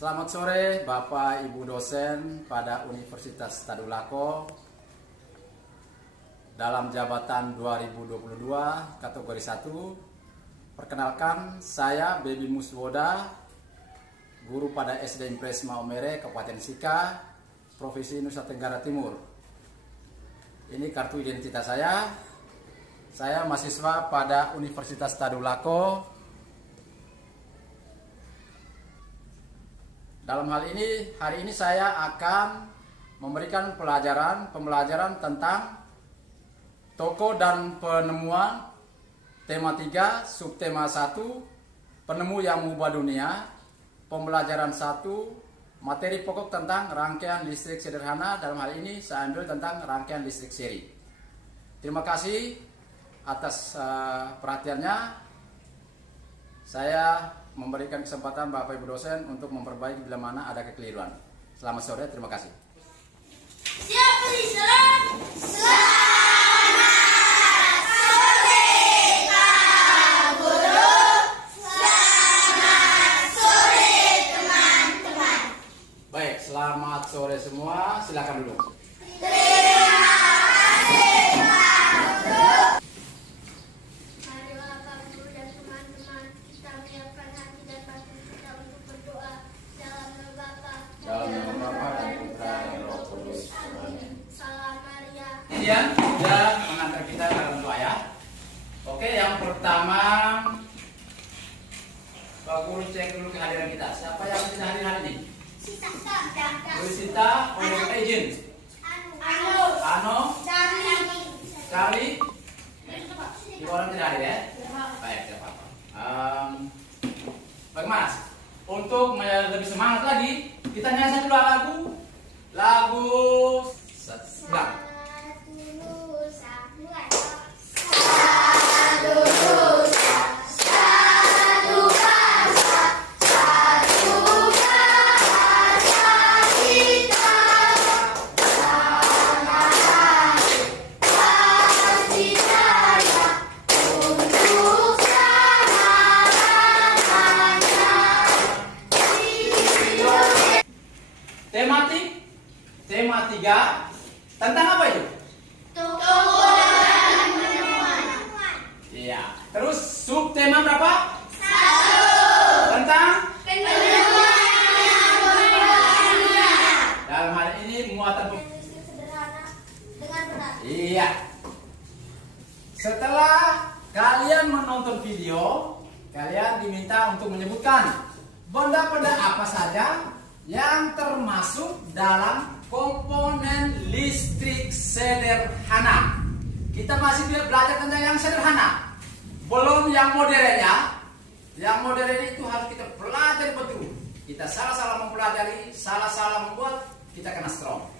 Selamat sore Bapak Ibu dosen pada Universitas Tadulako dalam jabatan 2022 kategori 1. Perkenalkan, saya Baby Muswoda, guru pada SD Impres Maumere, Kabupaten Sika, Provinsi Nusa Tenggara Timur. Ini kartu identitas saya. Saya mahasiswa pada Universitas Tadulako. Dalam hal ini, hari ini saya akan memberikan pembelajaran tentang tokoh dan penemuan, tema 3, subtema 1, penemu yang mengubah dunia, pembelajaran 1, materi pokok tentang rangkaian listrik sederhana. Dalam hal ini saya ambil tentang rangkaian listrik seri. Terima kasih atas perhatiannya. Saya memberikan kesempatan Bapak Ibu dosen untuk memperbaiki bila mana ada kekeliruan. Selamat sore, terima kasih. Siap, Selamat sore, Pak Guru. Selamat sore, teman-teman. Baik, selamat sore semua. Silakan duduk. Terima kasih, Pak Guru. Marilah Pak Guru dan teman-teman, kita menyiapkan hati dan batin kita untuk berdoa. Dalam nama Bapa, Dalam nama Bapa dan Putra dan Roh Kudus. Amin. Salam Maria. Kemudian sudah mengantar kita dalam doa ya. Oke, yang pertama Pak Guru cek dulu kehadiran kita. Siapa yang tidak hadir hari ini? Bu Sinta, oleh izin. Ano, Charlie, di orang tidak hadir ya? Baik, tidak apa-apa. Bagaimana? Untuk lebih semangat lagi, kita nyanyi dulu lagu sedang. Tema 3 tentang apa itu? Tokoh dan penemuan. Iya. Terus subtema berapa? 1. Tentang Penemuan yang mengubah dunia. dalam hal ini muatan Listrik sederhana dengan berat. Iya. Setelah kalian menonton video, kalian diminta untuk menyebutkan benda-benda apa saja yang termasuk dalam komponen listrik sederhana. Kita masih belajar tentang yang sederhana, belum yang modern ya. Yang modern itu harus kita pelajari betul. Kita salah-salah mempelajari, salah-salah membuat, kita kena strong.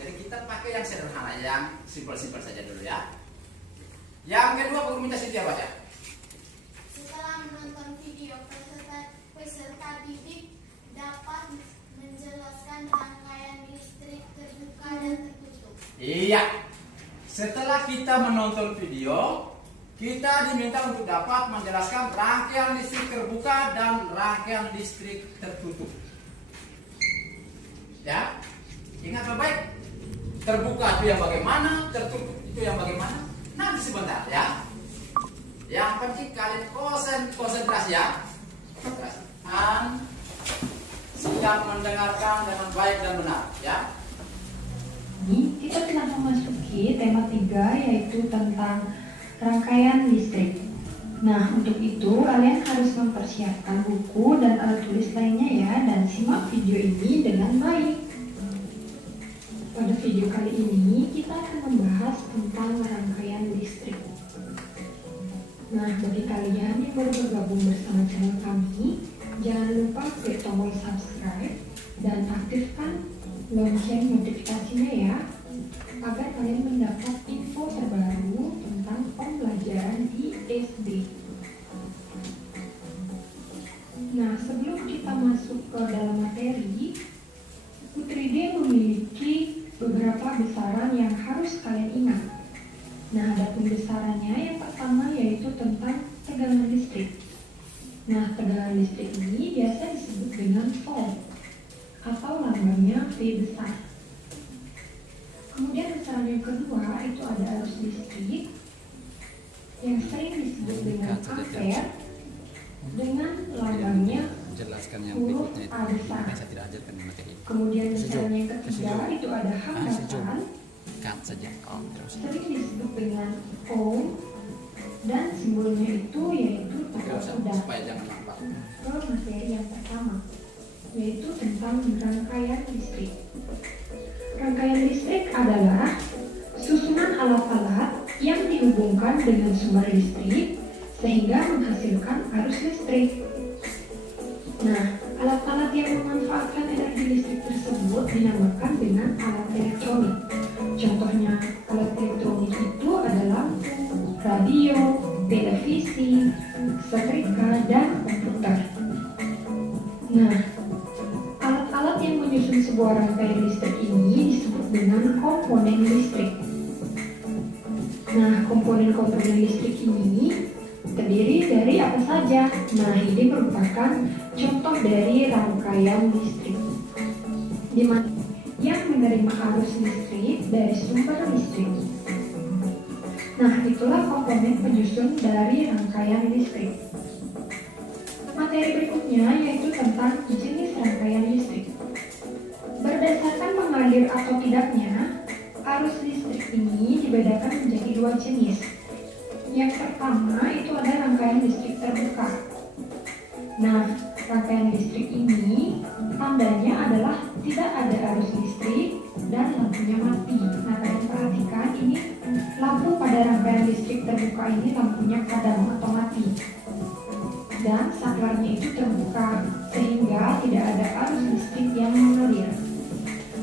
Jadi kita pakai yang sederhana, yang simpel-simpel saja dulu ya. Yang kedua, Guru minta Cynthia baca. Setelah menonton video, peserta didik dapat menjelaskan rangkaian listrik terbuka dan tertutup. Iya. Setelah kita menonton video, kita diminta untuk dapat menjelaskan rangkaian listrik terbuka dan rangkaian listrik tertutup. Ya, ingat baik-baik. Terbuka itu yang bagaimana, tertutup itu yang bagaimana. Nanti sebentar ya. Yang penting kalian konsentrasi ya. Dan siap mendengarkan dengan baik dan benar ya. Ini kita telah memasuki tema 3, yaitu tentang rangkaian listrik. Nah, untuk itu kalian harus mempersiapkan buku dan alat tulis lainnya ya, dan simak video ini dengan baik. Pada video kali ini kita akan membahas tentang rangkaian listrik. Nah, bagi kalian yang baru bergabung bersama channel kami, jangan lupa klik tombol subscribe dan aktifkan lonceng notifikasinya ya, agar kalian mendapat info terbaru tentang pembelajaran di SD. Nah, sebelum kita masuk ke dalam materi, Putri D memiliki beberapa besaran yang harus kalian ingat. Nah, ada pembesarannya. Yang pertama yaitu tentang tegangan listrik. Nah, tegangan listrik ini biasa disebut dengan volt. atau lambangnya V besar. Kemudian besaran yang kedua itu ada arus listrik yang sering disebut dengan ampere dengan lambangnya Jelaskan yang huruf berikutnya itu. A besar. Saya tidak ajarkan di materi. Kemudian besaran yang ketiga itu ada hambatan Cut saja. Oh, terus. sering disebut dengan ohm dan simbolnya itu yaitu Tidak tanda usah, kuda. supaya jangan lambat. Ke materi yang pertama, yaitu tentang rangkaian listrik. Rangkaian listrik adalah susunan alat-alat yang dihubungkan dengan sumber listrik sehingga menghasilkan arus listrik. Nah, alat-alat yang memanfaatkan energi listrik tersebut dinamakan dengan alat elektronik. Contohnya, alat elektronik itu adalah radio, televisi, setrika, dan komputer. Nah, alat-alat yang menyusun sebuah rangkaian listrik ini disebut dengan komponen listrik. Nah, komponen-komponen listrik ini terdiri dari apa saja? Nah, ini merupakan contoh dari rangkaian listrik, di mana yang menerima arus listrik dari sumber listrik. Nah, itulah komponen penyusun dari rangkaian listrik. Materi berikutnya yaitu tentang jenis rangkaian listrik. Berdasarkan mengalir atau tidaknya, arus listrik ini dibedakan menjadi dua jenis. Yang pertama itu ada rangkaian listrik terbuka. Nah, rangkaian listrik ini tandanya adalah tidak ada arus listrik dan lampunya mati. Nah, kalian perhatikan ini lampu pada rangkaian listrik terbuka ini lampunya padam atau mati. Dan saklarnya itu terbuka sehingga tidak ada arus listrik yang mengalir.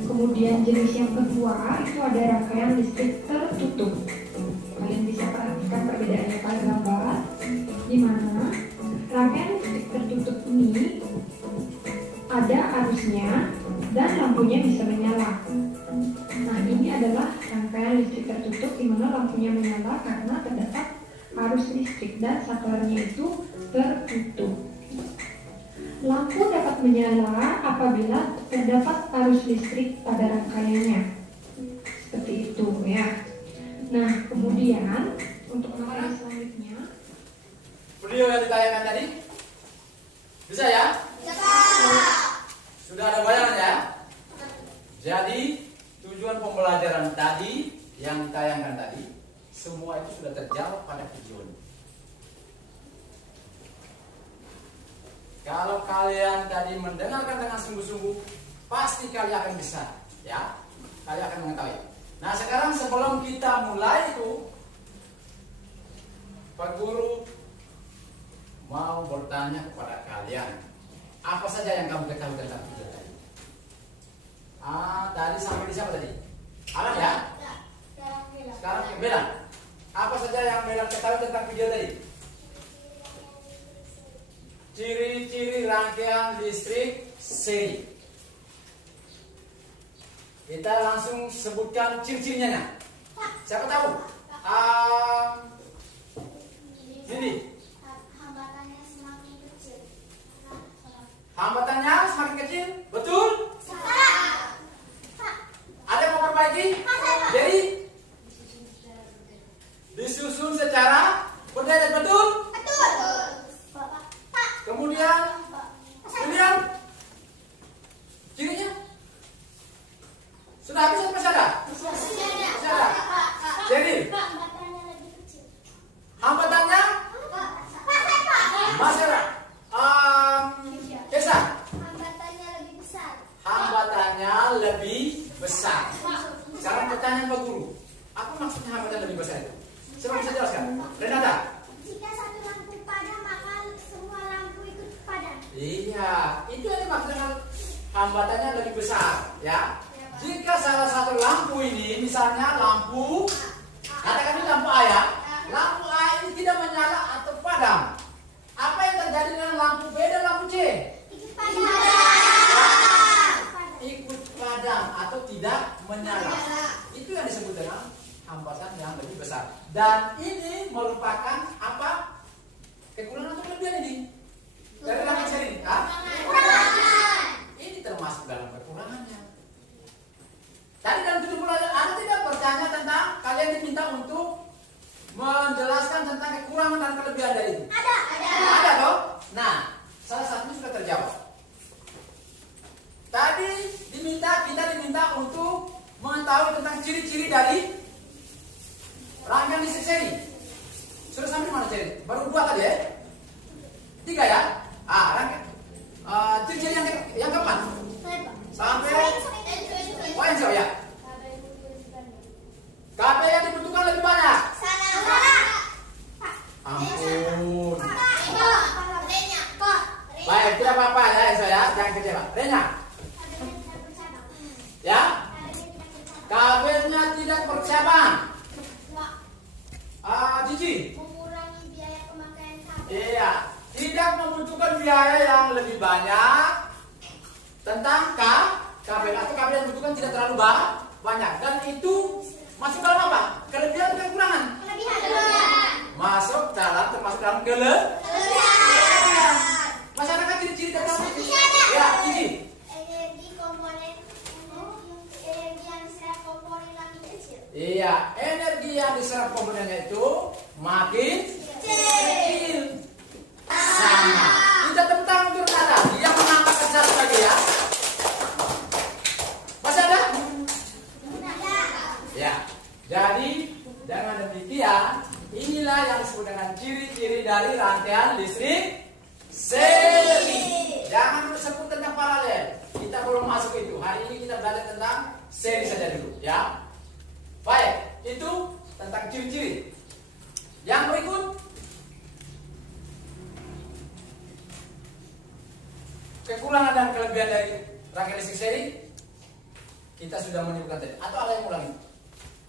Kemudian jenis yang kedua itu ada rangkaian listrik tertutup. Kalian bisa perhatikan perbedaannya pada gambar, di mana rangkaian listrik tertutup ini ada arusnya dan lampunya bisa menyala. Nah, ini adalah rangkaian listrik tertutup di mana lampunya menyala karena terdapat arus listrik dan saklarnya itu tertutup. Lampu dapat menyala apabila terdapat arus listrik pada rangkaiannya. Seperti itu ya. Nah, kemudian untuk materi selanjutnya, Video yang ditayangkan tadi bisa ya? Sudah ada bayangan ya? Jadi tujuan pembelajaran tadi yang ditayangkan tadi semua itu sudah terjawab pada video ini. Kalau kalian tadi mendengarkan dengan sungguh-sungguh, pasti kalian akan bisa, ya. Kalian akan mengetahui. Nah, sekarang sebelum kita mulai itu, Pak Guru mau bertanya kepada kalian, apa saja yang kamu ketahui tentang video tadi? Tadi sampai di siapa tadi? Alam ya? Sekarang Bella. Apa saja yang Bella ketahui tentang video tadi? Ciri-ciri rangkaian listrik seri. Kita langsung sebutkan ciri-cirinya. Siapa tahu? Ini. Hambatannya semakin kecil. Hambatannya semakin kecil, betul? Ada yang mau perbaiki? Jadi disusun secara berderet, betul? Kemudian cirinya sudah habis atau masih ada? Masih ada. Jadi Hambatannya lebih kecil. hambatannya masih ada. Esa, Hambatannya lebih besar. hambatannya lebih besar. Sekarang pertanyaan Pak Guru, apa maksudnya hambatan lebih besar itu? Siapa bisa jelaskan? Renata? Jika satu lampu padam, maka semua lampu ikut padam. Iya, itu yang maksudnya hambatannya lebih besar, ya. Jika salah satu lampu ini, misalnya lampu, katakan ini lampu A ya, lampu A ini tidak menyala atau padam. Apa yang terjadi dengan lampu B dan lampu C? Ikut padam. Ikut padam atau tidak menyala. Itu yang disebut dengan hambatan yang lebih besar. Dan ini merupakan apa? Kekurangan atau kelebihan ini? Dari rangkaian seri ini. Ini termasuk termasuk dalam kekurangannya. Tadi dalam 70 Anda tidak bertanya tentang kalian diminta untuk menjelaskan tentang kekurangan dan kelebihan dari itu. Ada toh? Nah, salah satunya sudah terjawab. Tadi kita diminta untuk mengetahui tentang ciri-ciri dari rangkaian listrik seri. Sudah sampai di mana ciri? Baru 2 tadi ya? 3 ya? Rangkaian. Ciri-ciri yang kapan? Sampai poin so ya. KB yang dibutuhkan lebih banyak. Ampun. Baik, tidak apa-apa ya, saya jangan kecewa. Rena. Ya? Kabelnya tidak bercabang. Cici. Mengurangi biaya pemakaian kabel. Iya, tidak membutuhkan biaya yang lebih banyak. Tentang kabel atau kabel yang dibutuhkan tidak terlalu banyak, dan itu masuk dalam apa? Kelebihan atau kekurangan? Masuk dalam, termasuk dalam kelebihan. Masyarakat ciri-ciri dalam itu. Ya, Cici. Energi yang diserap komponen makin kecil. Iya, energi yang diserap komponennya itu makin kecil. Sama. Kita tepuk tangan untuk Renata. Dia mengangkat satu lagi ya. Masih ada? Ya. Jadi dengan demikian, inilah yang disebut dengan ciri-ciri dari rangkaian listrik seri. Jangan sebut tentang paralel. Kita belum masuk itu. Hari ini kita belajar tentang seri saja dulu, ya. Baik, itu tentang ciri-ciri. Yang berikut, kekurangan dan kelebihan dari rangkaian listrik seri kita sudah menyebutkan tadi. Atau ada yang ulangi?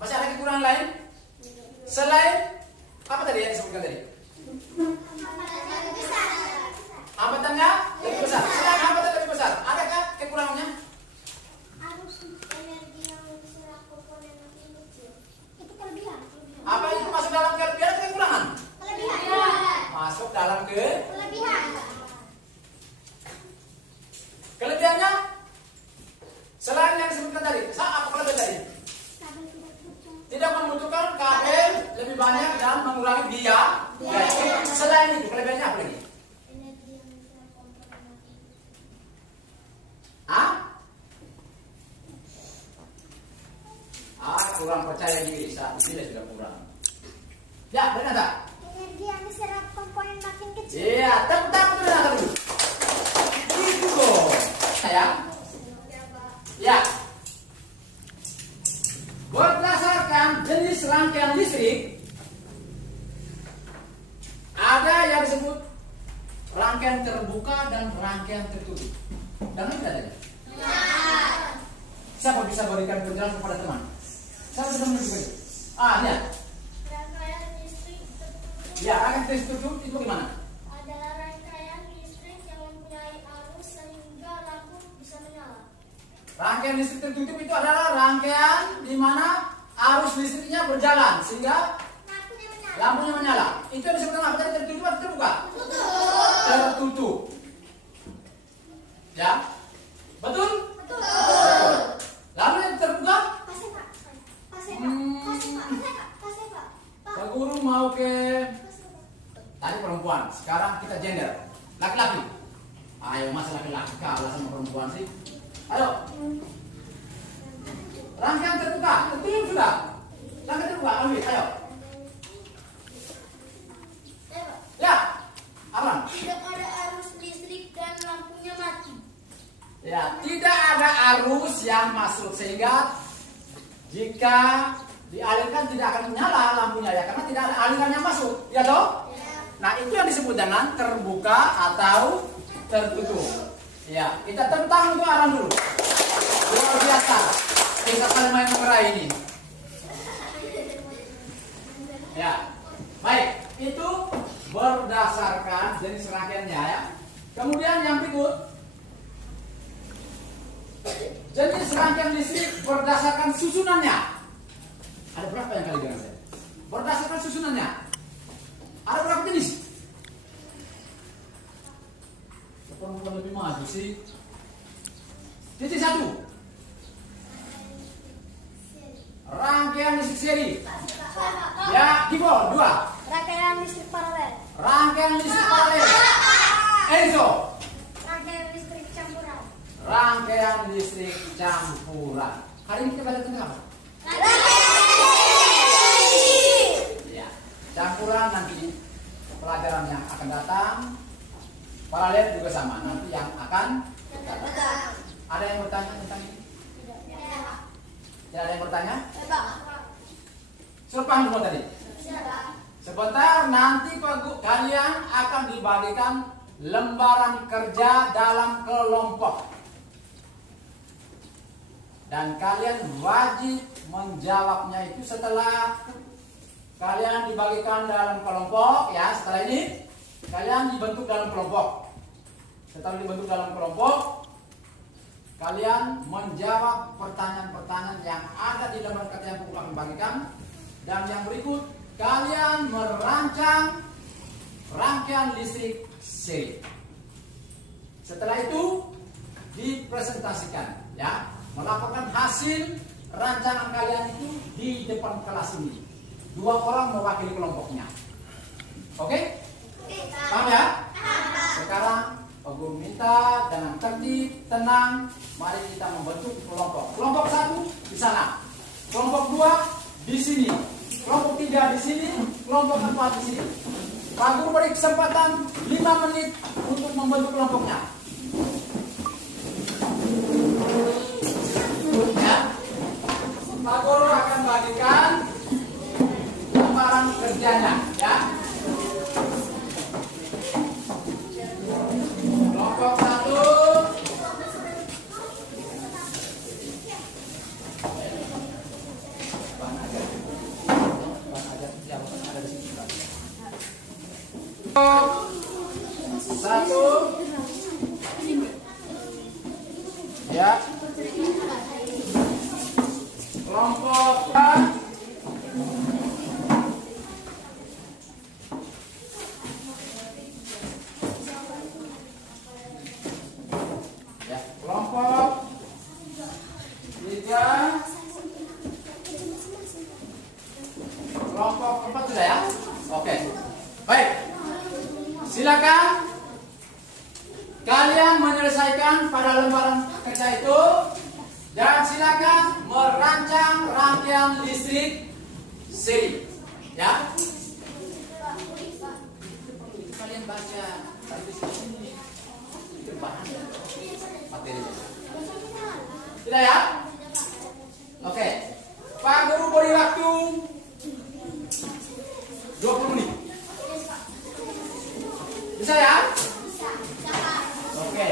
Masih ada kekurangan lain? Selain apa tadi yang disebutkan tadi? Hambatannya lebih besar. Selain hambatan lebih besar, adakah kekurangannya? Arus energi yang diserap komponen makin kecil. Itu kelebihan. Apa itu masuk dalam kelebihan atau kekurangan? Kelebihan. Masuk dalam Kelebihan. kelebihannya. Selain yang disebutkan tadi, apa kelebihan tadi? Kabel tidak bercabang. Tidak membutuhkan kabel lebih banyak dan mengurangi biaya. Selain itu, kelebihannya apa lagi? Energi yang diserap komponen makin kecil. Kurang percaya diri saat ini sudah kurang. Ya, benar tak? Energi yang diserap komponen makin kecil. Iya, tepuk benar dulu. Itu dong. Sayang. Ya. Berdasarkan jenis rangkaian listrik, ada yang disebut rangkaian terbuka dan rangkaian tertutup. Dan ini ada. Siapa bisa berikan penjelasan kepada teman? Siapa bisa menunjukkan itu? Lihat. Rangkaian listrik tertutup Ya, rangkaian tertutup itu bagaimana? adalah rangkaian listrik yang mempunyai arus sehingga lampu bisa menyala. Rangkaian listrik tertutup itu adalah rangkaian di mana arus listriknya berjalan sehingga lampunya menyala. Itu yang disebut apa tadi? Tertutup atau terbuka? Tertutup. Ya, betul? Betul. Lalu yang terbuka? Pak Guru mau ke tadi perempuan, sekarang kita gender laki-laki. Ayo masa laki-laki kalah sama perempuan sih? Ayo. Rangkaian terbuka, tertutup sudah. Rangkaian terbuka, ambil, ayo. Ya, Abang. Tidak ada arus listrik dan lampunya mati. Ya, tidak ada arus yang masuk sehingga jika dialirkan tidak akan menyala lampunya ya, karena tidak ada aliran yang masuk, ya toh? Nah, itu yang disebut dengan terbuka atau tertutup. Ya, kita tentang untuk arah dulu. Luar biasa. Kita kalian main mengerai ini. Ya, baik. Itu berdasarkan jenis rangkaiannya ya. Kemudian yang berikut, jenis rangkaian listrik berdasarkan susunannya. Ada berapa yang kali dengan saya? Berdasarkan susunannya. Ada berapa jenis? Perempuan lebih maju sih. Titik 1. Rangkaian listrik seri. Ya, Kibol 2. Rangkaian listrik paralel. Rangkaian listrik paralel. Enzo. Rangkaian listrik campuran. Rangkaian listrik campuran. Hari ini kita belajar tentang apa? Ya, campuran nanti pelajaran yang akan datang. Paralel juga sama, nanti yang akan datang. Ada yang bertanya tentang ini? Tidak ada yang bertanya? Sudah paham semua tadi? Sebentar nanti kalian akan dibagikan lembaran kerja dalam kelompok. Dan kalian wajib menjawabnya itu setelah kalian dibagikan dalam kelompok ya. Setelah ini kalian dibentuk dalam kelompok. Setelah dibentuk dalam kelompok, kalian menjawab pertanyaan-pertanyaan yang ada di lembaran kerja yang aku akan bagikan. Dan yang berikut, kalian merancang rangkaian listrik seri. Setelah itu dipresentasikan ya, melaporkan hasil rancangan kalian itu di depan kelas ini. 2 orang mewakili kelompoknya. Oke? Paham ya? Sekarang Pak Guru minta dengan tertib, tenang, mari kita membentuk kelompok. Kelompok 1 di sana, kelompok 2 di sini, kelompok 3 di sini, kelompok 4 di sini. Pak Guru beri kesempatan 5 menit untuk membentuk kelompoknya. Ya. Pak Guru akan bagikan lembaran kerjanya, ya. Kelompok 1. Satu, ya. Kelompok 2. Ya, kelompok 3. Kelompok 4 sudah ya? Oke. Baik. Silakan kalian menyelesaikan pada lembaran kerja itu dan silakan merancang rangkaian listrik seri. Ya. Kalian baca di sini itu bahan materi. Tidak ya? Oke. Pak Guru beri waktu 20 menit. Bisa ya? Oke.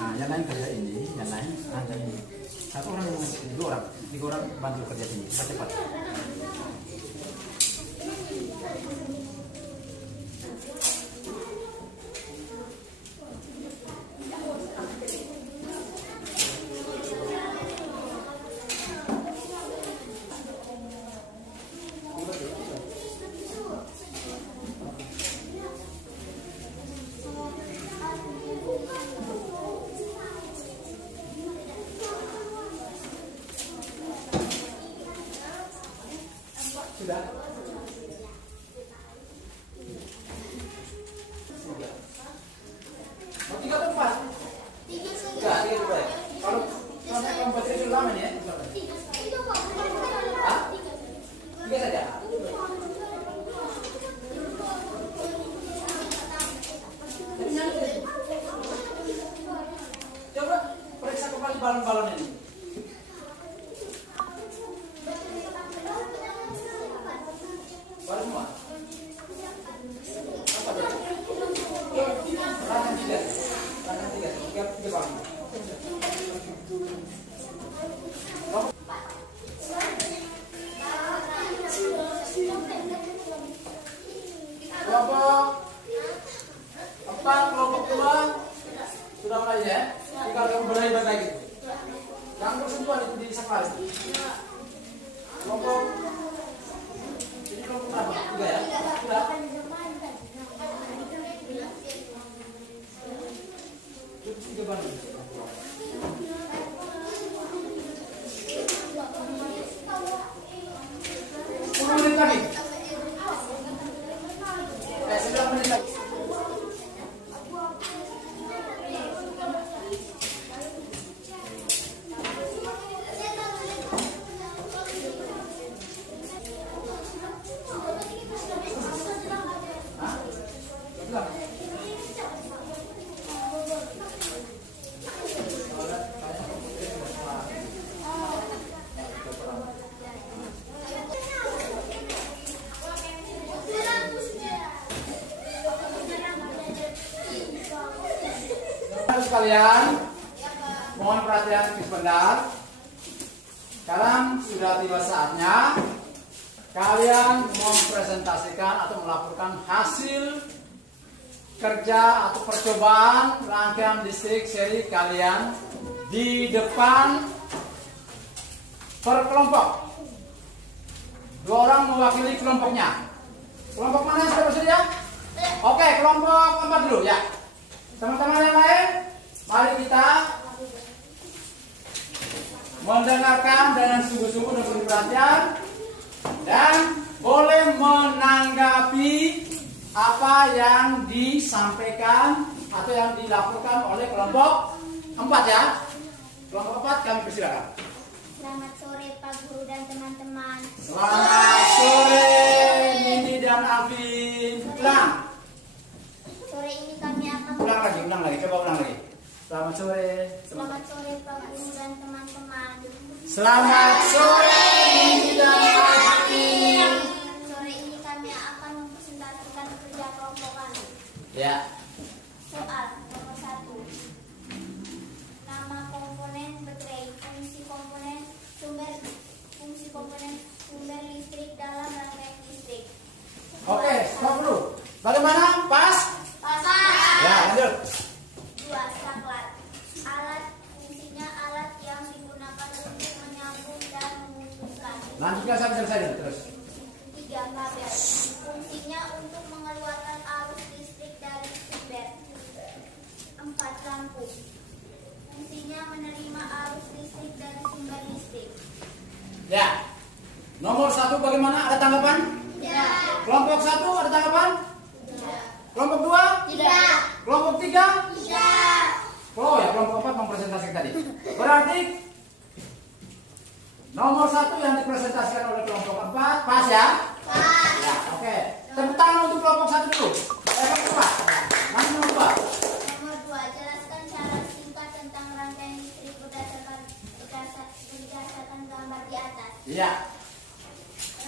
Nah, yang lain kerja ini, yang lain ada ini. Satu orang yang mengerjakan, 2 orang, 3 orang bantu kerja ini, cepat. Sudah. Mau 3 atau 4? 3 saja. 3 juga ya. Kalau saya kompetisi lama nih ya. Kelompok ini kelompok berapa? 3 ya? Sudah? Cukup 3 banding. 10 menit lagi. 9 menit lagi. Hah? Sudah. Sekalian, mohon perhatian sebentar. Sekarang sudah tiba saatnya kalian mempresentasikan atau melaporkan hasil kerja atau percobaan rangkaian listrik seri kalian di depan per kelompok. 2 orang mewakili kelompoknya. Kelompok mana yang sudah bersedia? Oke, kelompok 4 dulu ya. Teman-teman yang lain, mari kita mendengarkan dengan sungguh-sungguh dan penuh perhatian dan boleh menanggapi apa yang disampaikan atau yang dilaporkan oleh kelompok 4 ya. Kelompok 4 kami persilakan. Selamat sore Pak Guru dan teman-teman. Selamat sore Nini dan Alvin. Ulang. Sore ini kami akan Ulang lagi, coba ulang lagi. Selamat sore. Selamat sore Pak Guru dan teman-teman. Selamat sore Nini dan Alvin. Sore ini kami akan mempresentasikan kerja kelompok kami. Ya. Soal nomor 1. Nama komponen baterai, fungsi komponen sumber listrik dalam rangkaian listrik. Oke, stop dulu. Bagaimana? Pas? Pasang. Ya, lanjut. 2. Saklar. Alat fungsinya alat yang digunakan untuk menyambung dan memutuskan. Lanjutkan sampai selesai dulu, terus. 3. Kabel. Fungsinya untuk mengeluarkan arus listrik dari sumber. 4. Lampu. Fungsinya menerima arus listrik dari sumber listrik. Ya. Nomor 1 bagaimana? Ada tanggapan? Tidak. Kelompok 1 ada tanggapan? Tidak. Kelompok 2? Tidak. Kelompok 3? Tidak. Oh ya, kelompok 4 mempresentasikan tadi. Berarti nomor 1 yang dipresentasikan oleh kelompok 4 pas ya? Pas. Ya, oke. Tepuk tangan untuk kelompok 1 dulu. Kelompok 4. Nanti nomor 2. Nomor 2. Jelaskan cara singkat tentang rangkaian listrik berdasarkan gambar di atas. Iya.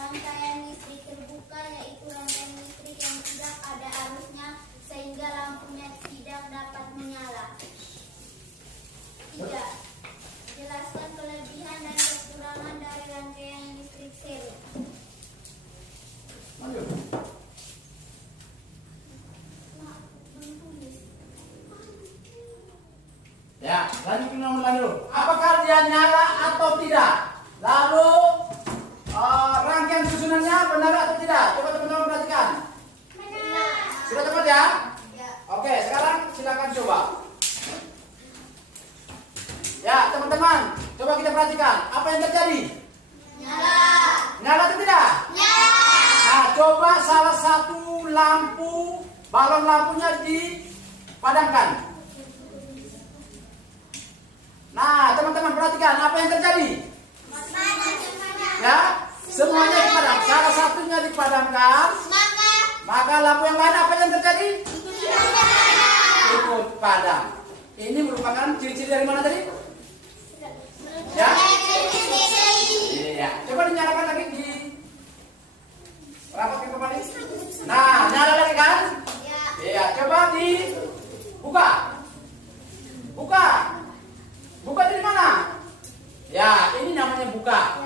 Rangkaian listrik terbuka yaitu rangkaian listrik yang tidak ada arusnya sehingga lampunya tidak dapat menyala. 3. Jelaskan kelebihan dan kekurangan dari rangkaian listrik seri. Lanjut. Ya, lanjut ke nomor lagi dulu. Apakah dia nyala atau tidak? Lalu rangkaian susunannya benar atau tidak? Coba teman-teman perhatikan. Benar. Sudah tepat ya? Ya. Oke, sekarang silakan coba. Ya, teman-teman, coba kita perhatikan. Apa yang terjadi? Nyala. Nyala atau tidak? Nyala. Nah, coba salah satu lampu, balon lampunya dipadamkan. Nah, teman-teman perhatikan apa yang terjadi. Ya, semuanya dipadam. Salah satunya dipadamkan, maka lampu yang lain apa yang terjadi? Ikut padam. Ini merupakan ciri-ciri dari mana tadi? Ya. Iya. Coba dinyalakan lagi di rapatkan kembali. Nah, nyala lagi kan? Iya. Coba dibuka. Buka. Buka dari mana? Ya, ini namanya buka.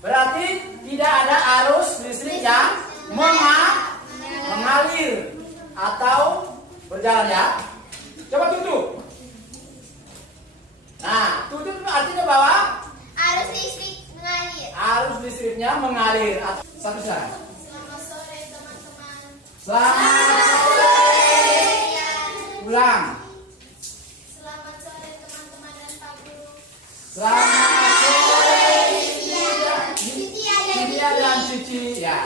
Berarti tidak ada arus listrik yang mengalir atau berjalan ya. Coba tutup. Nah, tutup itu artinya bahwa Arus listrik mengalir. arus listriknya mengalir. Satu silakan. Selamat sore teman-teman. Selamat sore. Ulang. Selamat sore teman-teman dan Pak Guru. Selamat sore. Cici dan Cici. Ya.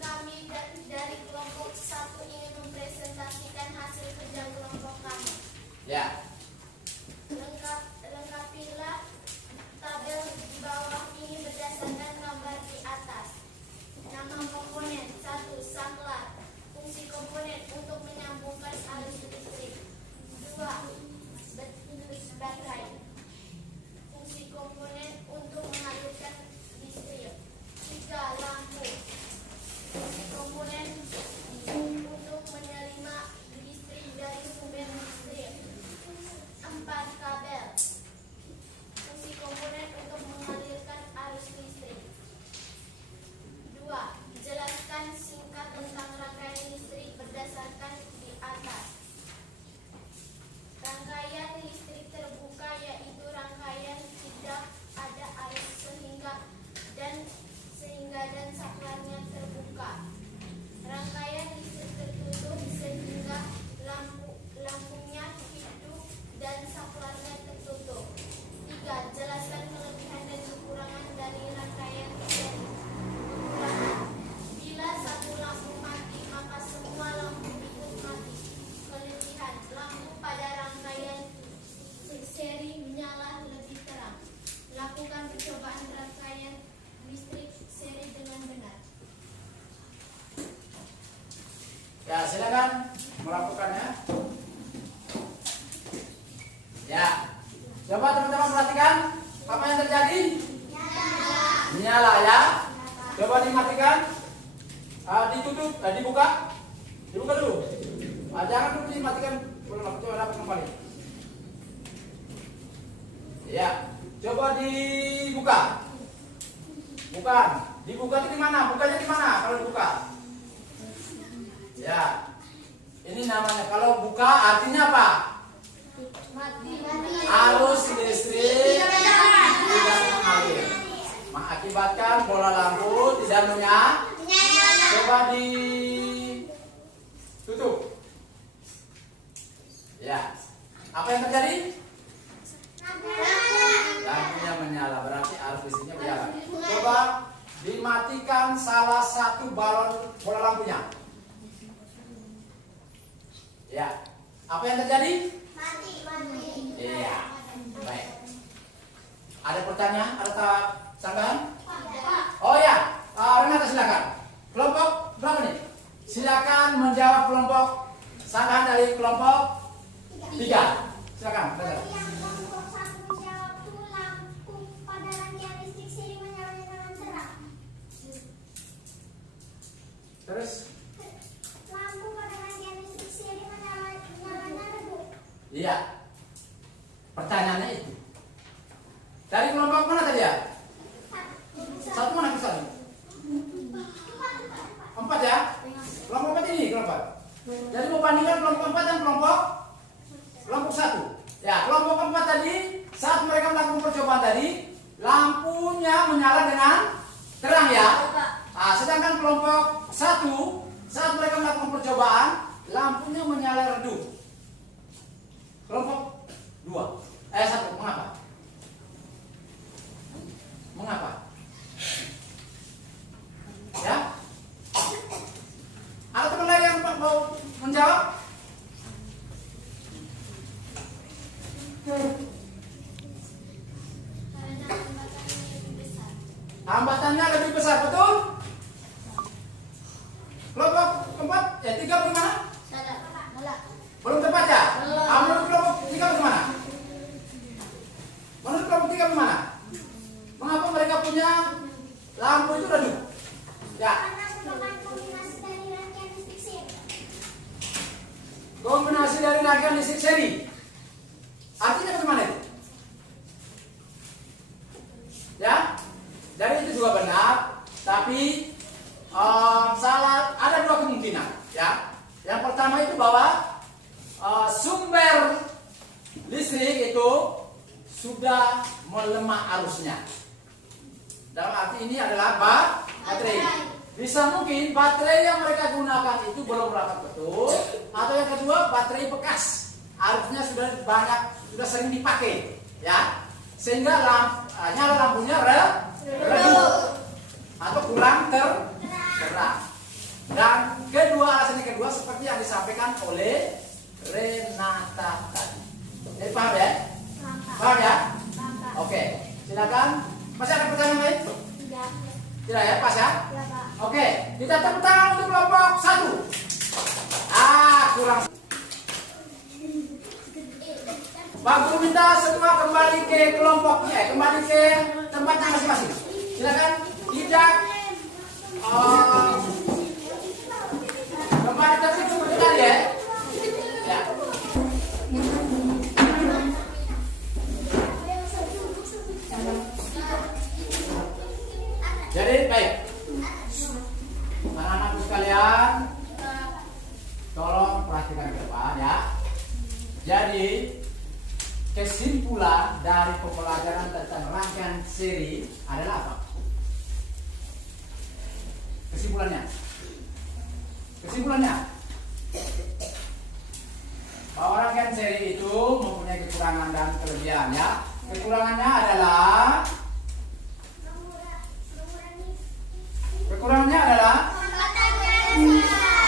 Kami dari kelompok 1 ingin mempresentasikan hasil kerja kelompok kami. Ya. Lengkapilah tabel di bawah ini berdasarkan gambar di atas. Nama komponen 1. Saklar. Fungsi komponen untuk menyambungkan arus listrik. 2. Baterai. Fungsi komponen untuk mengalirkan listrik. 3. Lampu. Fungsi komponen untuk menerima listrik dari sumber listrik. 4. Kabel. Fungsi komponen untuk mengalirkan arus listrik. 2. Jelaskan singkat tentang rangkaian listrik berdasarkan di atas. Rangkaian listrik terbuka yaitu rangkaian tidak ada arus sehingga dan saklarnya terbuka. Rangkaian listrik tertutup sehingga lampunya hidup dan saklarnya tertutup. 3. Jelaskan kelebihan dan kekurangan dari rangkaian listrik. Kekurangan: bila satu lampu mati, maka semua lampu ikut mati. Kelebihan: lampu pada rangkaian seri menyala lebih terang. Lakukan percobaan rangkaian listrik seri dengan benar. Ya, silakan melakukannya. Ya. Coba teman-teman perhatikan apa yang terjadi. Menyala ya. Coba dimatikan. Ditutup, dibuka. Dibuka dulu. Jangan dulu dimatikan. Coba dapat kembali. Ya. Coba dibuka. Bukan. Dibuka itu di mana? Bukanya di mana kalau dibuka? Ya. Ini namanya kalau buka artinya apa? Arus listrik tidak mengalir, mengakibatkan bola lampu tidak menyala. Coba ditutup. Ya. Apa yang terjadi? Lampunya menyala, berarti arus listriknya berjalan. Coba dimatikan salah satu balon bola lampunya. Ya. Apa yang terjadi? Iya. Baik. Ada pertanyaan? Ada sanggahan? Oh ya. Renata silakan. Kelompok berapa nih? Silakan menjawab kelompok sanggahan dari kelompok 3. Silakan. Renata. Yang kelompok 1 menjawab itu lampu pada rangkaian listrik seri menyala dengan terang. Terus? Lampu pada rangkaian listrik seri menyalanya redup. Iya. Pertanyaannya itu. Dari kelompok mana tadi ya? Satu mana ke satu? 4 ya? Kelompok 4 ini kelompok. Jadi mau bandingkan kelompok 4 dan kelompok 1. Ya, kelompok 4 tadi saat mereka melakukan percobaan tadi lampunya menyala dengan terang ya. Nah, sedangkan kelompok 1 saat mereka melakukan percobaan lampunya menyala redup. Kelompok 1 mengapa? Mengapa? Ya? Ada teman lain yang mau menjawab? Karena hambatannya lebih besar. Hambatannya lebih besar, betul? Kelompok keempat, ya 3 bagaimana? Belum tepat ya? Menurut kelompok 3 bagaimana? Menurut kelompok 3 bagaimana? Mengapa mereka punya lampu itu redup? Ya. Karena merupakan kombinasi dari rangkaian listrik seri. Kombinasi dari rangkaian listrik seri. Artinya bagaimana itu? Ya, jadi itu juga benar, tapi salah. Ada 2 kemungkinan. Ya, yang pertama itu bahwa sumber listrik itu sudah melemah arusnya. Dalam arti ini adalah baterai. Bisa mungkin baterai yang mereka gunakan itu belum rapat betul, atau yang kedua baterai bekas, arusnya sudah banyak, sudah sering dipakai, ya, sehingga nyala lampunya redup atau kurang terang. Dan alasan yang kedua seperti yang disampaikan oleh Renata tadi. Jadi paham ya? Paham ya? Oke, silakan. Masih ada pertanyaan lain? Tidak ya, pas ya? Oke, kita tepuk tangan untuk kelompok 1. Kurang. Pak Guru minta semua kembali ke kelompoknya, kembali ke tempatnya masing-masing. Silakan tidak kembali tertib seperti tadi ya. Ya. Jadi baik, anak-anakku sekalian, tolong perhatikan ke depan ya. Jadi kesimpulan dari pembelajaran tentang rangkaian seri adalah apa? Kesimpulannya bahwa rangkaian seri itu mempunyai kekurangan dan kelebihan ya. Kekurangannya adalah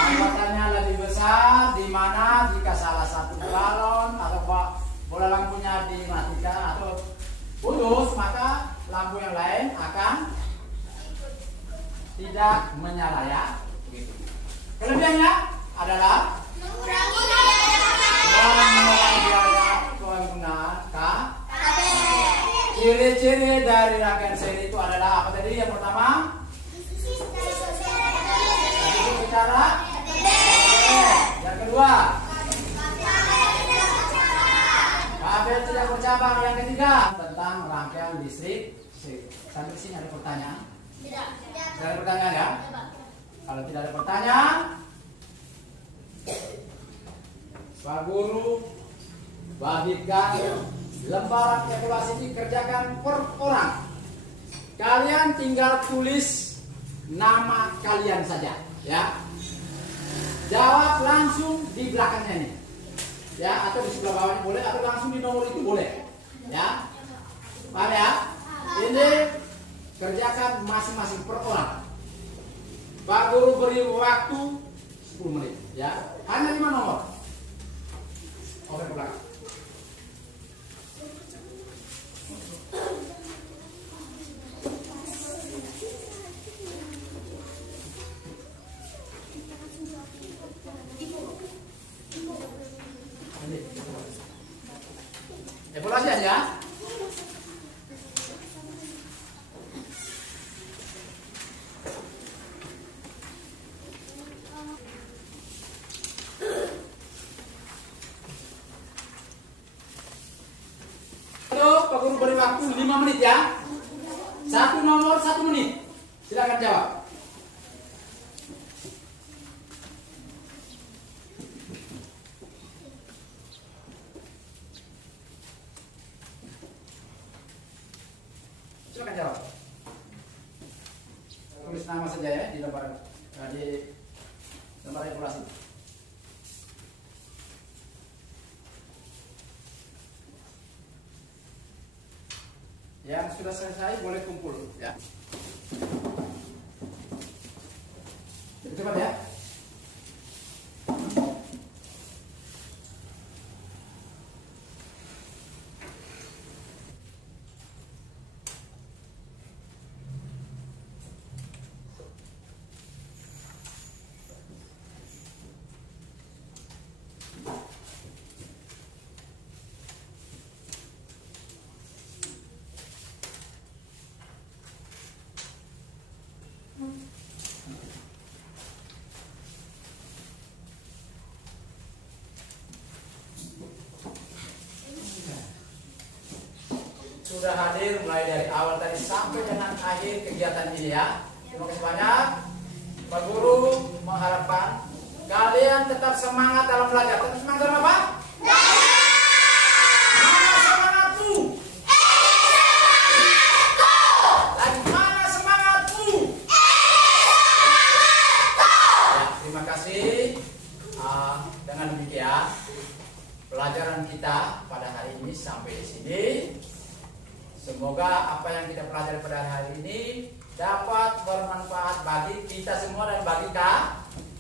hembatannya lebih besar, di mana jika salah satu balon atau bola lampunya dimatikan atau putus, maka lampu yang lain akan tidak menyala ya. Begitu. Kelebihannya adalah mengurangi biaya penggunaan Ciri-ciri dari rangkaian seri itu adalah apa tadi? Yang pertama, secara yang kedua, kabel tidak bercabang. Yang ketiga, tentang rangkaian listrik. Sampai sini ada pertanyaan? Tidak ada pertanyaan ya? Kalau tidak ada pertanyaan, Pak Guru bagikan lembaran evaluasi ini, kerjakan per orang. Kalian tinggal tulis nama kalian saja ya. Jawab langsung di belakangnya ini ya, atau di sebelah bawahnya boleh, atau langsung di nomor itu boleh ya. Paham ya? Ini kerjakan masing-masing per orang. Pak Guru beri waktu 10 menit ya. Hanya 5 nomor. Oke, ke belakang. Evaluasi aja. Pak Guru beri waktu 5 menit ya. Satu nomor 1 menit. Silakan jawab. Silakan jawab. Tulis nama saja ya di lembar evaluasi. Yang sudah selesai boleh kumpul ya. Cepat ya. Sudah hadir mulai dari awal tadi sampai dengan akhir kegiatan ini ya. Terima kasih banyak. Pak Guru mengharapkan kalian tetap semangat dalam belajar. Tetap semangat dalam apa? Mana semangatku? Lagi mana dapat bermanfaat bagi kita semua dan bagi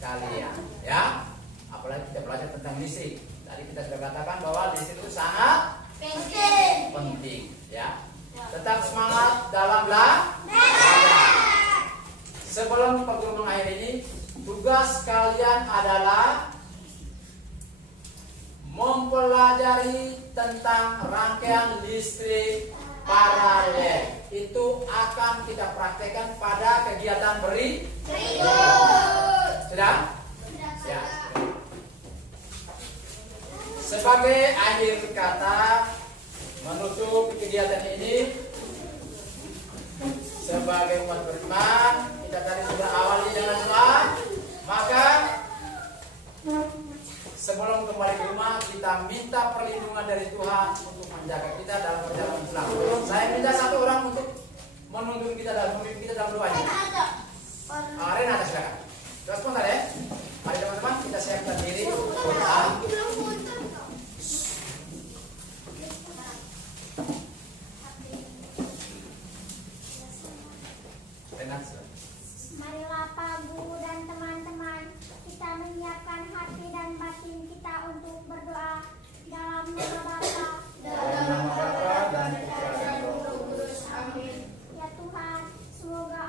kalian, ya. Apalagi kita belajar tentang listrik. Tadi kita sudah katakan bahwa listrik itu sangat penting, ya. Tetap semangat dalam belajar. Sebelum guru mengakhiri ini, tugas kalian adalah mempelajari tentang rangkaian listrik paralel. Itu akan kita praktekkan pada kegiatan berikut. Sudah? Ya. Sebagai akhir kata menutup kegiatan ini, sebagai umat beriman, kita tadi sudah awali dengan doa. Maka sebelum kembali ke rumah, kita minta perlindungan dari Tuhan untuk menjaga kita dalam perjalanan pulang. Saya minta satu orang untuk menuntun kita dalam doanya. Rena, silakan. Terus sebentar ya. Mari teman-teman, kita siapkan diri untuk doa. Rena, silakan. Marilah Pak Guru dan teman-teman, kita menyiapkan hati dan batin kita untuk berdoa dalam nama Bapa, Dalam nama Bapa dan Putra dan Roh Kudus. Amin. Ya Tuhan, semoga